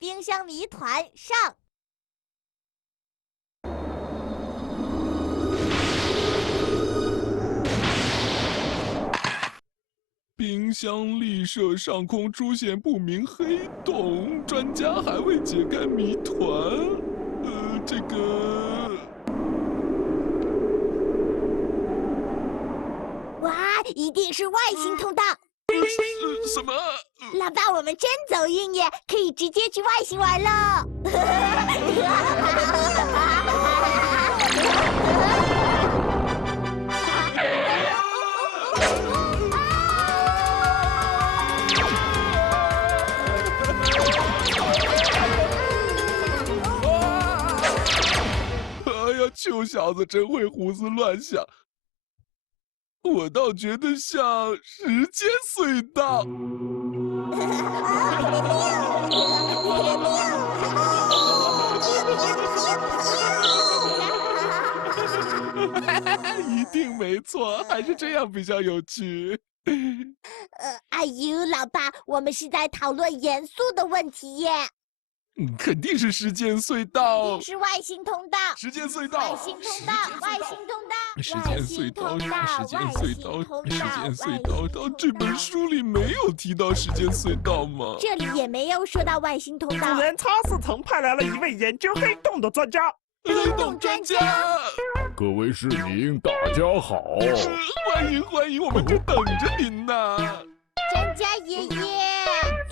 冰箱谜团上。冰箱立射上空出现不明黑洞，专家还未解开谜团。这个……哇，一定是外星通道！什么？老爸，我们真走运耶，可以直接去外星玩喽！哎呀，臭小子真会胡思乱想，我倒觉得像时间隧道。一定没错，还是这样比较有趣。哎呦，老爸，我们是在讨论严肃的问题耶。肯定是时间隧肯道定。是外星通道。时间隧道。外星通道，外星通道，时间隧道，时间隧道，时间隧道。这本书里没有提到时间隧道吗？这里也没有说到外星通道。主人超市曾派来了一位研究黑洞的专家。黑洞专家，各位市民，大家好！欢迎欢迎，我们正等着您呢。专家爷爷，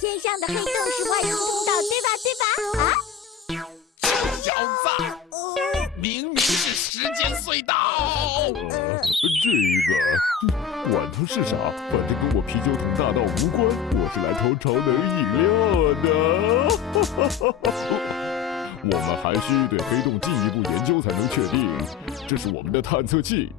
天上的黑洞是外星通道，对吧？对吧？啊？小子，明明是时间隧道。这个管他是啥，反正跟我啤酒桶大道无关。我是来偷超能饮料的。我们还需对黑洞进一步研究才能确定。这是我们的探测器，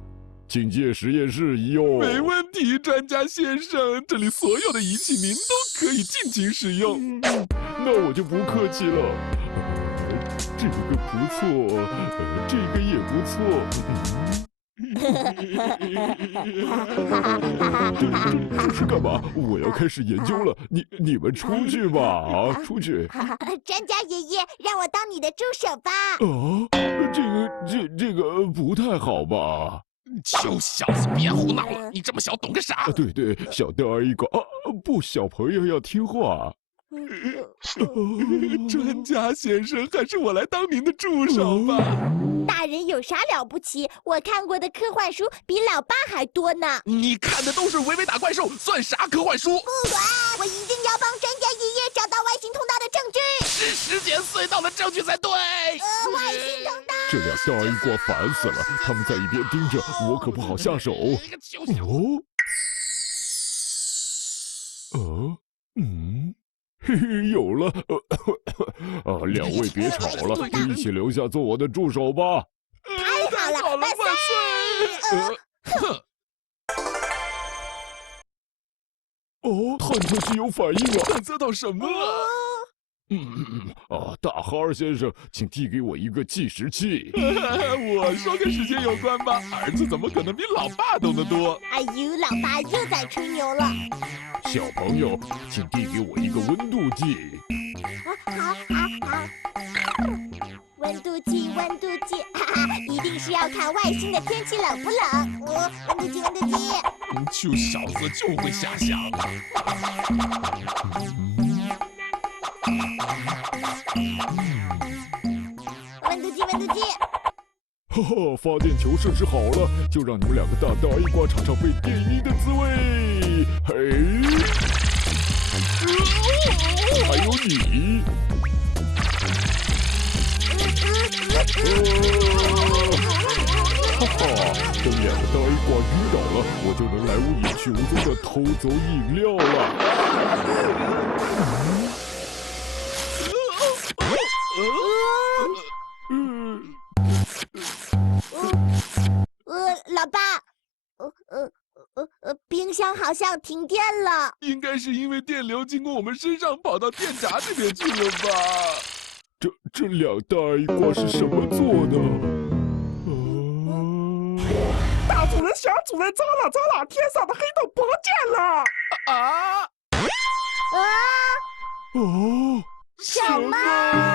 请借实验室一用。没问题，专家先生，这里所有的仪器您都可以尽情使用。那我就不客气了。这个不错，这个也不错。这是干嘛？我要开始研究了。你们出去吧，啊，出去。专家爷爷，让我当你的助手吧。这个不太好吧？臭小子，别胡闹了！你这么小，懂个啥？对，小蛋儿一个啊！不，小朋友要听话。专家先生，还是我来当您的助手吧。大人有啥了不起？我看过的科幻书比老爸还多呢。你看的都是维维打怪兽，算啥科幻书？不管，我一定要帮专家爷爷找到外星通道的证据。是时间隧道的证据才对。外星通道。这俩大一瓜烦死了，他们在一边盯着，我可不好下手。嘿嘿，有了。两位别吵了，一起留下做我的助手吧。太好了，万岁！探测器有反应了。探测到什么了？大哈尔先生，请递给我一个计时器。我说跟时间有关吧，儿子怎么可能比老爸懂得多？哎呦，老爸又在吹牛了。小朋友，请递给我一个温度计。好。温度计，哈哈，一定是要看外星的天气冷不冷。温度计。臭小子就会瞎想。温度计。哈哈，发电球设置好了，就让你们两个大一瓜尝尝被电晕的滋味。嘿，还有你。哈哈，等两个大一瓜晕倒了，我就能来屋有去无踪的偷走饮料了。老爸，冰箱好像停电了。应该是因为电流经过我们身上跑到电闸这边去了吧？这两大一瓜是什么做的？大主人、小主人，糟了！天上的黑洞不见了！什么？